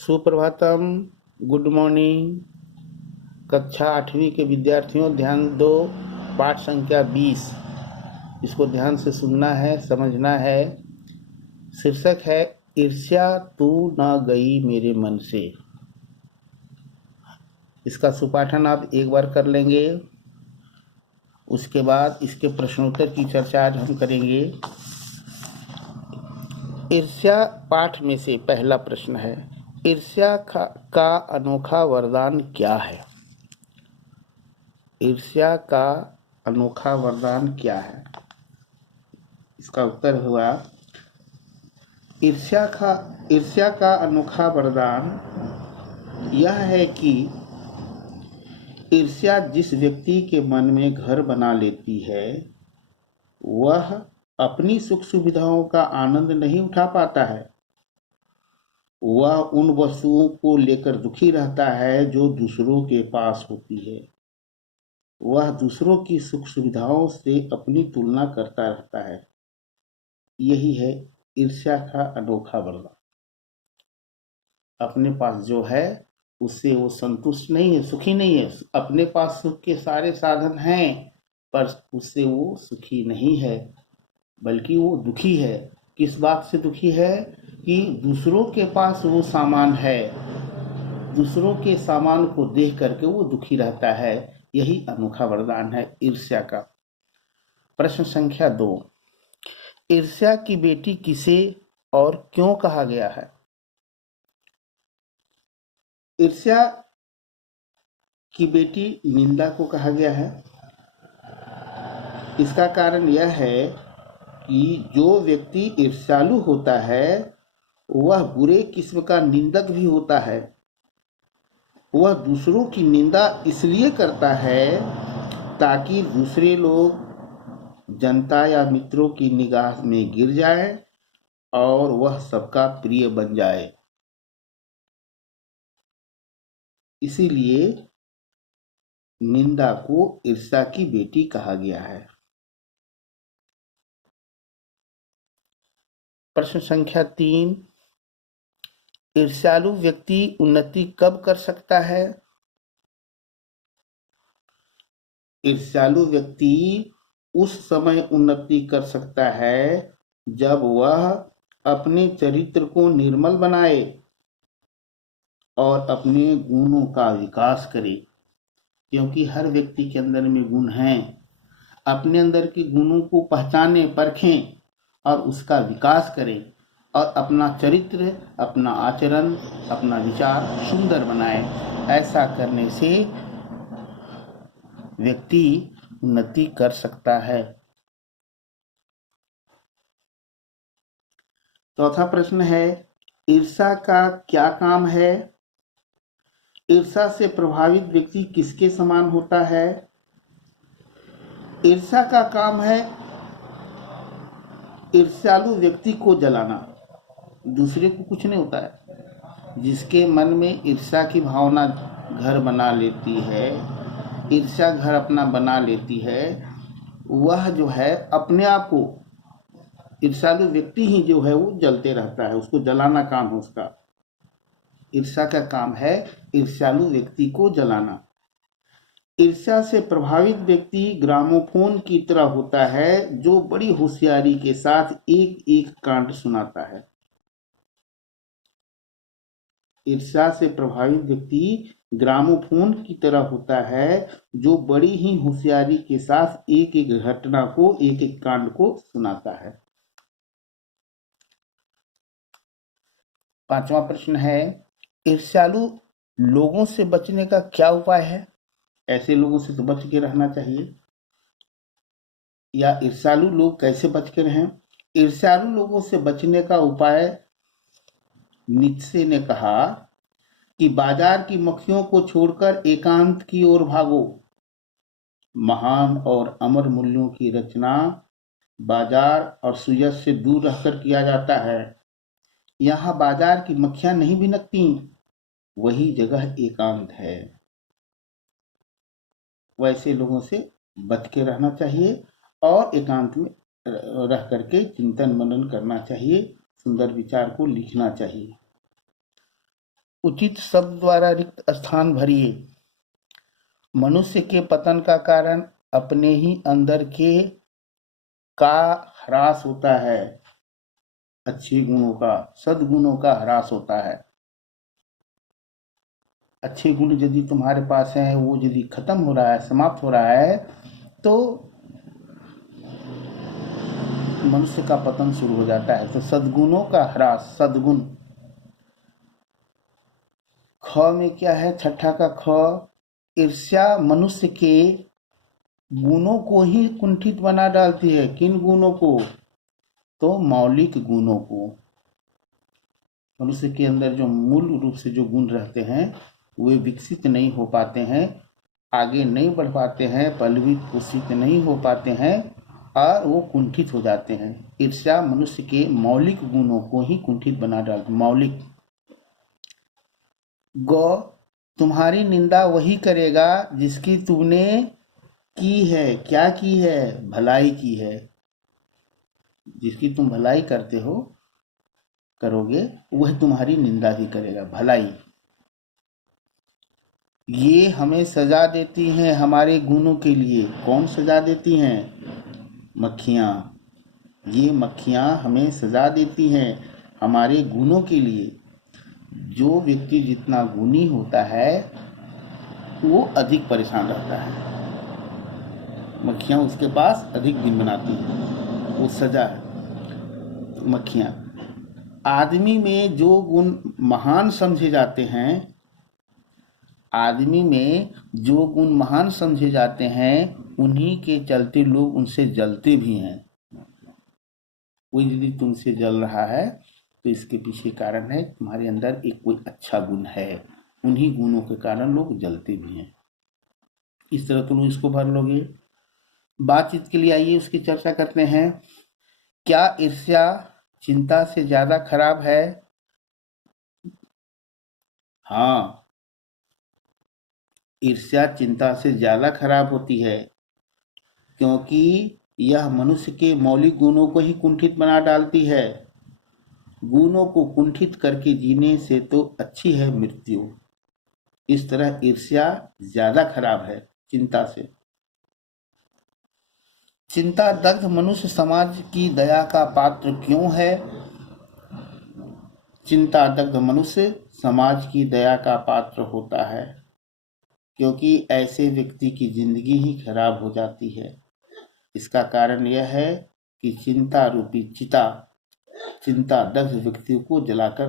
Suprabhatam, good morning. कक्षा 8वीं के विद्यार्थियों ध्यान दो। पाठ संख्या 20, इसको ध्यान से सुनना है, समझना है। शीर्षक है ईर्ष्या तू न गई मेरे मन से। इसका सुपाठन आप एक बार कर लेंगे। उसके बाद इसके प्रश्नोत्तर की चर्चा आज हम करेंगे। ईर्ष्या पाठ में से पहला प्रश्न है, ईर्ष्या का अनोखा वरदान क्या है? ईर्ष्या का अनोखा वरदान क्या है? इसका उत्तर हुआ, ईर्ष्या का अनोखा वरदान यह है कि ईर्ष्या जिस व्यक्ति के मन में घर बना लेती है वह अपनी सुख सुविधाओं का आनंद नहीं उठा पाता है। वह उन वस्तुओं को लेकर दुखी रहता है जो दूसरों के पास होती है। वह दूसरों की सुख सुविधाओं से अपनी तुलना करता रहता है। यही है ईर्ष्या का अनोखा वरदान। अपने पास जो है उससे वो संतुष्ट नहीं है, सुखी नहीं है। अपने पास सुख के सारे साधन हैं पर उससे वो सुखी नहीं है, बल्कि वो दुखी है। किस बात से दुखी है? कि दूसरों के पास वो सामान है, दूसरों के सामान को देख करके वो दुखी रहता है। यही अनोखा वरदान है ईर्ष्या का। प्रश्न संख्या 2, ईर्ष्या की बेटी किसे और क्यों कहा गया है? ईर्ष्या की बेटी निंदा को कहा गया है। इसका कारण यह है कि जो व्यक्ति ईर्ष्यालु होता है वह बुरे किस्म का निंदक भी होता है। वह दूसरों की निंदा इसलिए करता है ताकि दूसरे लोग जनता या मित्रों की निगाह में गिर जाए और वह सबका प्रिय बन जाए। इसीलिए निंदा को ईर्ष्या की बेटी कहा गया है। प्रश्न संख्या 3, ईर्ष्यालु व्यक्ति उन्नति कब कर सकता है? ईर्ष्यालु व्यक्ति उस समय उन्नति कर सकता है जब वह अपने चरित्र को निर्मल बनाए और अपने गुणों का विकास करे। क्योंकि हर व्यक्ति के अंदर में गुण हैं। अपने अंदर के गुणों को पहचाने, परखें और उसका विकास करें और अपना चरित्र, अपना आचरण, अपना विचार सुंदर बनाए। ऐसा करने से व्यक्ति उन्नति कर सकता है। चौथा प्रश्न है, ईर्ष्या का क्या काम है? ईर्ष्या से प्रभावित व्यक्ति किसके समान होता है? ईर्ष्या का काम है ईर्ष्यालु व्यक्ति को जलाना। दूसरे को कुछ नहीं होता है। जिसके मन में ईर्ष्या की भावना घर बना लेती है, ईर्ष्या घर अपना बना लेती है, वह जो है अपने आप को, ईर्ष्यालु व्यक्ति ही जो है वो जलते रहता है। उसको जलाना काम है उसका। ईर्ष्या का काम है ईर्ष्यालु व्यक्ति को जलाना। ईर्ष्या से प्रभावित व्यक्ति ग्रामोफोन की तरह होता है जो बड़ी होशियारी के साथ एक एक कांड सुनाता है। ईर्ष्या से प्रभावित व्यक्ति ग्रामोफोन की तरह होता है जो बड़ी ही होशियारी के साथ एक एक घटना को, एक एक कांड को सुनाता है। पांचवा प्रश्न है, ईर्ष्यालु लोगों से बचने का क्या उपाय है? ऐसे लोगों से तो बच के रहना चाहिए। या ईर्ष्यालु लोग कैसे बच के रहें? ईर्ष्यालु लोगों से बचने का उपाय नीत्शे ने कहा कि बाजार की मक्खियों को छोड़कर एकांत की ओर भागो। महान और अमर मूल्यों की रचना बाजार और सुयश से दूर रहकर किया जाता है। यहाँ बाजार की मक्खियां नहीं भिनकती, वही जगह एकांत है। वैसे लोगों से बच के रहना चाहिए और एकांत में रह करके चिंतन मनन करना चाहिए, सुंदर विचार को लिखना चाहिए। उचित शब्द द्वारा रिक्त स्थान भरिए। मनुष्य के पतन का कारण अपने ही अंदर के का ह्रास होता है, अच्छे गुणों का, सद्गुणों का ह्रास होता है। अच्छे गुण यदि तुम्हारे पास हैं, वो यदि खत्म हो रहा है, समाप्त हो रहा है, तो मनुष्य का पतन शुरू हो जाता है। तो सद्गुणों का ह्रास, सद्गुण। ख में क्या है, छठा का ख, ईर्ष्या मनुष्य के गुणों को ही कुंठित बना डालती है। किन गुणों को? तो मौलिक गुणों को। मनुष्य के अंदर जो मूल रूप से जो गुण रहते हैं, वे विकसित नहीं हो पाते हैं, आगे नहीं बढ़ पाते हैं, फलवित पोषित नहीं हो पाते हैं और वो कुंठित हो जाते हैं। ईर्ष्या मनुष्य के मौलिक गुणों को ही कुंठित बना डालती। मौलिक। गौ, तुम्हारी निंदा वही करेगा जिसकी तुमने की है। क्या की है? भलाई की है। जिसकी तुम भलाई करते हो, करोगे, वह तुम्हारी निंदा ही करेगा। भलाई। ये हमें सजा देती हैं हमारे गुणों के लिए। कौन सजा देती हैं? मक्खियाँ। ये मक्खियाँ हमें सजा देती हैं हमारे गुणों के लिए। जो व्यक्ति जितना गुणी होता है, वो अधिक परेशान रहता है। मक्खियाँ उसके पास अधिक दिन बनाती हैं, वो सजा है। मक्खियाँ। आदमी में जो गुण महान समझे जाते हैं, आदमी में जो गुण महान समझे जाते हैं, उन्हीं के चलते लोग उनसे जलते भी हैं। कोई यदि तुमसे जल रहा है, तो इसके पीछे कारण है तुम्हारे अंदर एक कोई अच्छा गुण है। उन्हीं गुणों के कारण लोग जलते भी हैं। इस तरह तुम इसको भर लोगे। बातचीत के लिए आइए, उसकी चर्चा करते हैं। क्या ईर्ष्या चिंता से ज्यादा खराब है? हाँ, ईर्ष्या चिंता से ज्यादा खराब होती है, क्योंकि यह मनुष्य के मौलिक गुणों को ही कुंठित बना डालती है। गुणों को कुंठित करके जीने से तो अच्छी है मृत्यु। इस तरह ईर्ष्या ज्यादा खराब है चिंता से। चिंता दग्ध मनुष्य समाज की दया का पात्र क्यों है? चिंता दग्ध मनुष्य समाज की दया का पात्र होता है, क्योंकि ऐसे व्यक्ति की जिंदगी ही खराब हो जाती है। इसका कारण यह है कि चिंता रूपी चिता, चिंता दग्ध व्यक्ति को जलाकर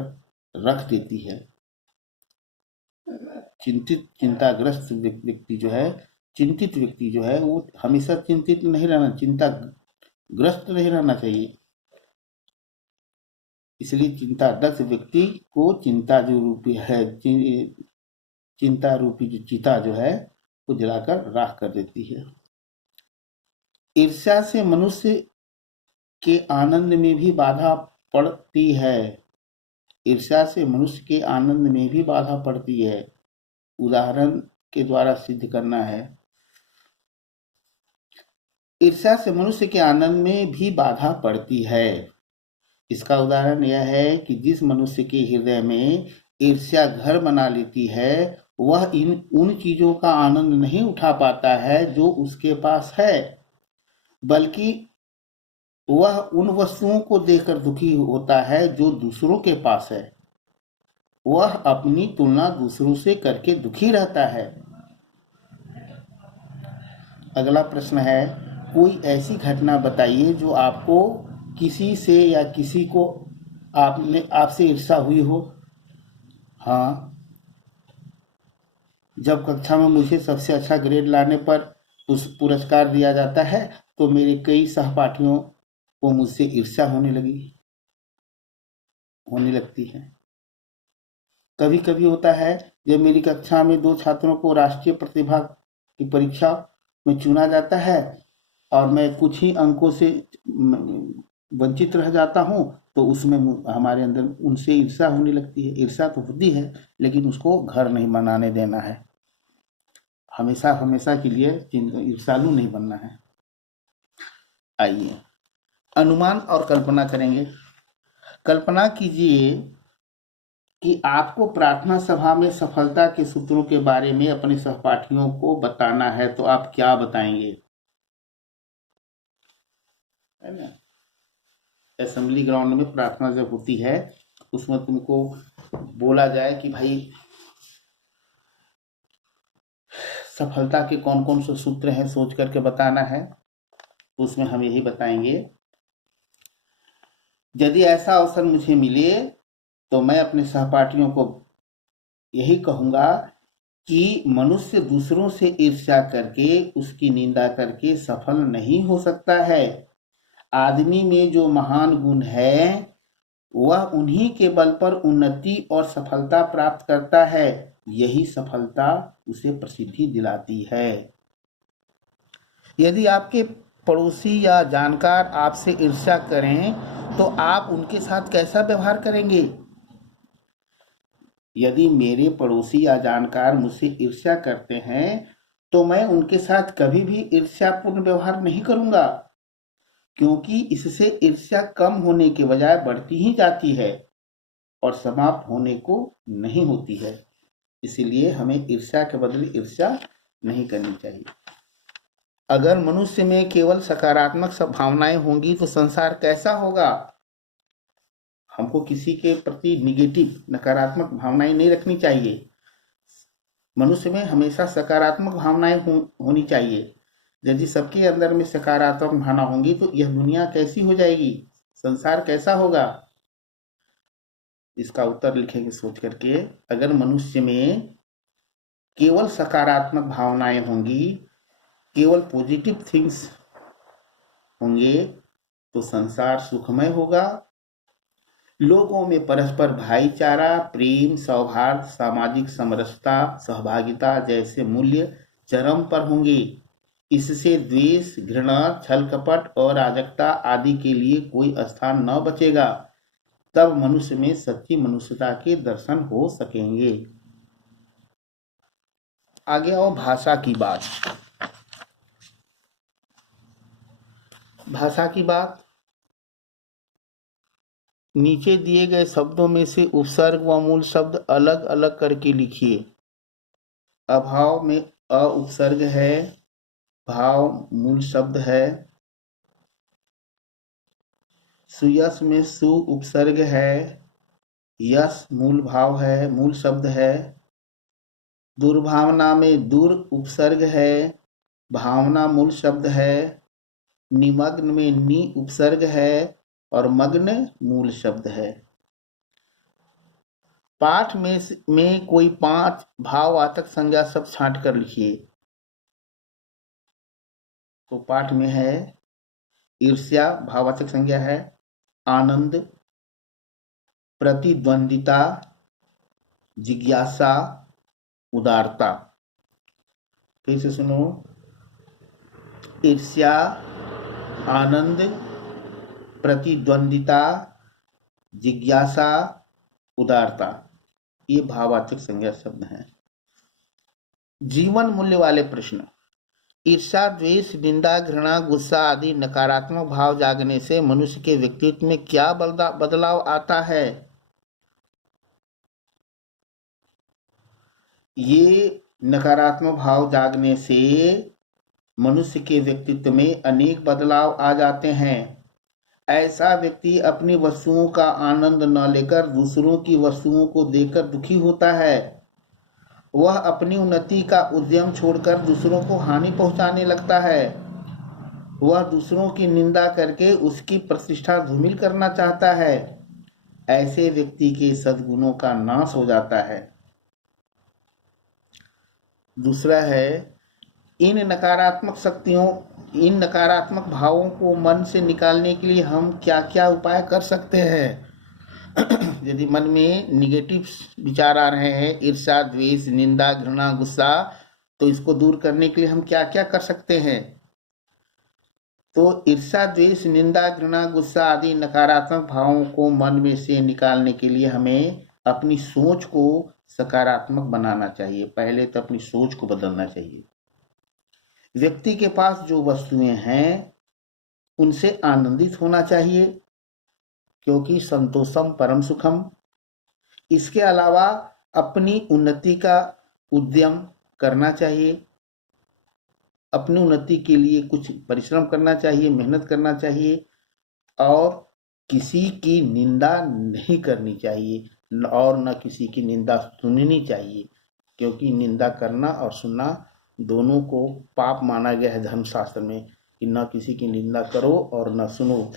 रख देती है। चिंताग्रस्त व्यक्ति जो है, चिंतित व्यक्ति जो है, वो हमेशा चिंतित नहीं रहना, चिंताग्रस्त नहीं रहना चाहिए। इसलिए चिंताग्रस्त व्यक्ति को चिंता जो रूपी है, चिंता रूपी जो चिता जो है, वो जलाकर राख कर देती है। ईर्ष्या से मनुष्य के आनंद में भी बाधा पड़ती है। ईर्ष्या से मनुष्य के आनंद में भी बाधा पड़ती है। उदाहरण के द्वारा सिद्ध करना है। ईर्ष्या से मनुष्य के आनंद में भी बाधा पड़ती है। इसका उदाहरण यह है कि जिस मनुष्य के हृदय में ईर्ष्या घर बना लेती है, वह उन चीजों का आनंद नहीं उठा पाता है जो उसके पास है, बल्कि वह उन वस्तुओं को देखकर दुखी होता है जो दूसरों के पास है। वह अपनी तुलना दूसरों से करके दुखी रहता है। अगला प्रश्न है, कोई ऐसी घटना बताइए जो आपको किसी से या किसी को आपसे ईर्ष्या हुई हो। हाँ, जब कक्षा में मुझे सबसे अच्छा ग्रेड लाने पर पुरस्कार दिया जाता है, तो मेरे कई सहपाठियों को मुझसे ईर्ष्या होने लगती है। कभी कभी होता है जब मेरी कक्षा में 2 छात्रों को राष्ट्रीय प्रतिभा की परीक्षा में चुना जाता है और मैं कुछ ही अंकों से वंचित रह जाता हूँ, तो उसमें हमारे अंदर उनसे ईर्ष्या होने लगती है। ईर्ष्या तो होती है, लेकिन उसको घर नहीं बनाने देना है। हमेशा हमेशा के लिए ईर्ष्यालु नहीं बनना है। आइए अनुमान और कल्पना करेंगे। कल्पना कीजिए कि आपको प्रार्थना सभा में सफलता के सूत्रों के बारे में अपने सहपाठियों को बताना है, तो आप क्या बताएंगे? है ना, असेंबली ग्राउंड में प्रार्थना जब होती है उसमें तुमको बोला जाए कि भाई सफलता के कौन कौन से सूत्र हैं सोच करके बताना है, तो उसमें हम यही बताएंगे, यदि ऐसा अवसर मुझे मिले तो मैं अपने सहपाठियों को यही कहूंगा कि मनुष्य दूसरों से ईर्ष्या करके उसकी निंदा करके सफल नहीं हो सकता है। आदमी में जो महान गुण है वह उन्हीं के बल पर उन्नति और सफलता प्राप्त करता है। यही सफलता उसे प्रसिद्धि दिलाती है। यदि आपके पड़ोसी या जानकार आपसे ईर्ष्या करें तो आप उनके साथ कैसा व्यवहार करेंगे? यदि मेरे पड़ोसी या जानकार मुझसे ईर्ष्या करते हैं तो मैं उनके साथ कभी भी ईर्ष्यापूर्ण व्यवहार नहीं करूंगा, क्योंकि इससे ईर्ष्या कम होने के बजाय बढ़ती ही जाती है और समाप्त होने को नहीं होती है। इसीलिए हमें ईर्ष्या के बदले ईर्ष्या नहीं करनी चाहिए। अगर मनुष्य में केवल सकारात्मक भावनाएं होंगी तो संसार कैसा होगा? हमको किसी के प्रति निगेटिव नकारात्मक भावनाएं नहीं रखनी चाहिए। मनुष्य में हमेशा सकारात्मक भावनाएं होनी चाहिए। यदि सबके अंदर में सकारात्मक भावना होंगी तो यह दुनिया कैसी हो जाएगी, संसार कैसा होगा? इसका उत्तर लिखेंगे सोच करके। अगर मनुष्य में केवल सकारात्मक भावनाएं होंगी, केवल पॉजिटिव थिंग्स होंगे तो संसार सुखमय होगा। लोगों में परस्पर भाईचारा, प्रेम, सौहार्द, सामाजिक समरसता, सहभागिता जैसे मूल्य चरम पर होंगे। इससे द्वेष, घृणा, छल कपट और अराजकता आदि के लिए कोई स्थान न बचेगा। तब मनुष्य में सच्ची मनुष्यता के दर्शन हो सकेंगे। आगे आओ भाषा की बात। भाषा की बात, नीचे दिए गए शब्दों में से उपसर्ग व मूल शब्द अलग अलग करके लिखिए। अभाव में अ उपसर्ग है, भाव मूल शब्द है। सुयस में सु उपसर्ग है, यस मूल भाव है, मूल शब्द है। दुर्भावना में दुर उपसर्ग है, भावना मूल शब्द है। निमग्न में नि उपसर्ग है और मग्न मूल शब्द है। पाठ में कोई 5 भाववाचक संज्ञा शब्द छांट कर लिखिए। तो पाठ में है ईर्ष्या भाववाचक संज्ञा है, आनंद, प्रतिद्वंदिता, जिज्ञासा, उदारता। फिर से सुनो, ईर्ष्या, आनंद, प्रतिद्वंदिता, जिज्ञासा, उदारता, ये भाववाचक संज्ञा शब्द हैं। जीवन मूल्य वाले प्रश्न। ईर्ष्या, द्वेष, निंदा, घृणा, गुस्सा आदि नकारात्मक भाव जागने से मनुष्य के व्यक्तित्व में क्या बदलाव आता है? ये नकारात्मक भाव जागने से मनुष्य के व्यक्तित्व में अनेक बदलाव आ जाते हैं। ऐसा व्यक्ति अपनी वस्तुओं का आनंद न लेकर दूसरों की वस्तुओं को देखकर दुखी होता है। वह अपनी उन्नति का उद्यम छोड़कर दूसरों को हानि पहुंचाने लगता है। वह दूसरों की निंदा करके उसकी प्रतिष्ठा धूमिल करना चाहता है। ऐसे व्यक्ति के सद्गुणों का नाश हो जाता है। दूसरा है, इन नकारात्मक भावों को मन से निकालने के लिए हम क्या क्या उपाय कर सकते हैं? यदि मन में निगेटिव विचार आ रहे हैं, ईर्ष्या, द्वेष, निंदा, घृणा, गुस्सा, तो इसको दूर करने के लिए हम क्या क्या कर सकते हैं? तो ईर्ष्या, द्वेष, निंदा, घृणा, गुस्सा आदि नकारात्मक भावों को मन में से निकालने के लिए हमें अपनी सोच को सकारात्मक बनाना चाहिए। पहले तो अपनी सोच को बदलना चाहिए। व्यक्ति के पास जो वस्तुएं हैं उनसे आनंदित होना चाहिए, क्योंकि संतोषम परम सुखम। इसके अलावा अपनी उन्नति का उद्यम करना चाहिए, अपनी उन्नति के लिए कुछ परिश्रम करना चाहिए, मेहनत करना चाहिए और किसी की निंदा नहीं करनी चाहिए और न किसी की निंदा सुननी चाहिए, क्योंकि निंदा करना और सुनना दोनों को पाप माना गया है धर्मशास्त्र में कि न किसी की निंदा करो और न सुनो।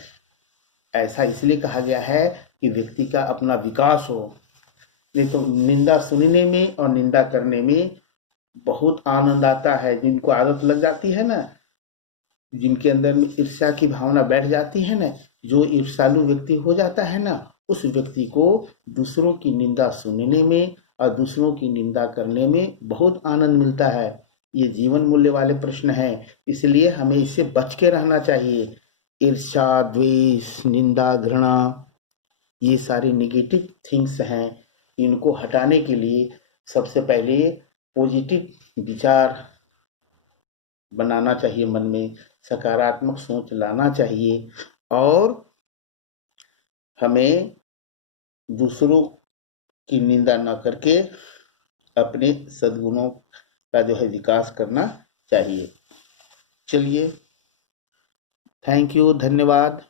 ऐसा इसलिए कहा गया है कि व्यक्ति का अपना विकास हो। नहीं तो निंदा सुनने में और निंदा करने में बहुत आनंद आता है। जिनको आदत लग जाती है ना, जिनके अंदर में ईर्ष्या की भावना बैठ जाती है ना, जो ईर्ष्यालु व्यक्ति हो जाता है ना, उस व्यक्ति को दूसरों की निंदा सुनने में और दूसरों की निंदा करने में बहुत आनंद मिलता है। ये जीवन मूल्य वाले प्रश्न हैं, इसलिए हमें इससे बच के रहना चाहिए। ईर्ष्या, द्वेष, निंदा, घृणा, ये सारे निगेटिव थिंग्स हैं। इनको हटाने के लिए सबसे पहले पॉजिटिव विचार बनाना चाहिए, मन में सकारात्मक सोच लाना चाहिए और हमें दूसरों की निंदा न करके अपने सद्गुणों का जो है विकास करना चाहिए। चलिए, थैंक यू, धन्यवाद।